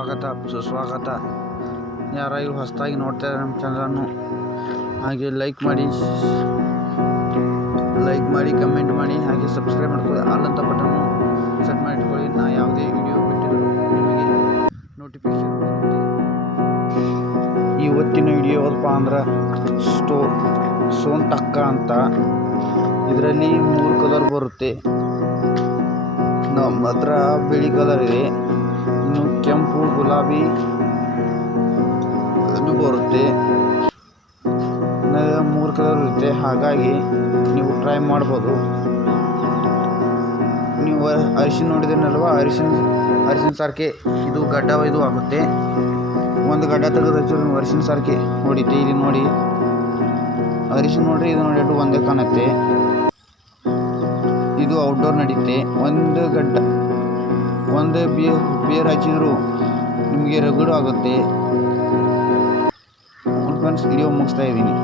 ಸ್ವಾಗತ, ಸುಸ್ವಾಗತ. ಯಾರಾದರೂ ಹೊಸದಾಗಿ ನೋಡ್ತಾ ಇದ್ದಾರೆ ನಮ್ಮ ಚಾನಲನ್ನು ಹಾಗೆ ಲೈಕ್ ಮಾಡಿ ಲೈಕ್ ಮಾಡಿ ಕಮೆಂಟ್ ಮಾಡಿ, ಹಾಗೆ ಸಬ್ಸ್ಕ್ರೈಬ್ ಮಾಡ್ಕೊಳ್ಳಿ. ಆಲಂತ ಬಟನ್ ಬಟನ್ನು ಸೆಟ್ ಮಾಡಿಟ್ಕೊಳ್ಳಿ ನಾ ಯಾವುದೇ ವಿಡಿಯೋ ಬಿಟ್ಟಿದ್ರು ನಿಮಗೆ ನೋಟಿಫಿಕೇಶನ್ ಇವತ್ತಿನ ವಿಡಿಯೋ ಅಲ್ಪ ಅಂದ್ರೆ ಸ್ಟೋ ಸೋನ್ ಟಕ್ಕ ಅಂತ. ಇದರಲ್ಲಿ ಮೂರು ಕಲರ್ ಬರುತ್ತೆ. ನಮ್ಮ ಹತ್ರ ಬಿಳಿ ಕಲರ್ ಇದೆ. ಕೆಂಪು ಗುಲಾಬಿ ಅದು ಬರುತ್ತೆ. ಮೂರು ಕಲರ್ ಇರುತ್ತೆ. ಹಾಗಾಗಿ ನೀವು ಟ್ರೈ ಮಾಡ್ಬೋದು. ನೀವು ಅರಿಶಿನ ನೋಡಿದ್ರಲ್ವ ಅರಿಶಿನ ಅರಿಶಿನ ಸಾರಿಗೆ ಇದು ಗಡ್ಡ ಇದು ಆಗುತ್ತೆ. ಒಂದು ಗಡ್ಡ ತೆಗೆದು ನೀವು ಅರಿಶಿನ ಸಾರಿಗೆ ಹೊಡಿತೆ ಇಲ್ಲಿ ನೋಡಿ. ಅರಿಶಿನ ನೋಡ್ರಿ, ಇದು ನೋಡಿ ಒಂದೇ ಕಾಣುತ್ತೆ. ಇದು ಔಟ್ಡೋರ್ ನಡೀತೆ. ಒಂದು ಗಡ್ಡ ಬಿಯರ್ ಬಿಯರ್ ಹಚ್ಚಿದ್ರು ನಿಮಗೆ ರಗಡು ಆಗುತ್ತೆ. ಫ್ರೆಂಡ್ಸ್ ವಿಡಿಯೋ ಮುಗಿಸ್ತಾ ಇದ್ದೀನಿ.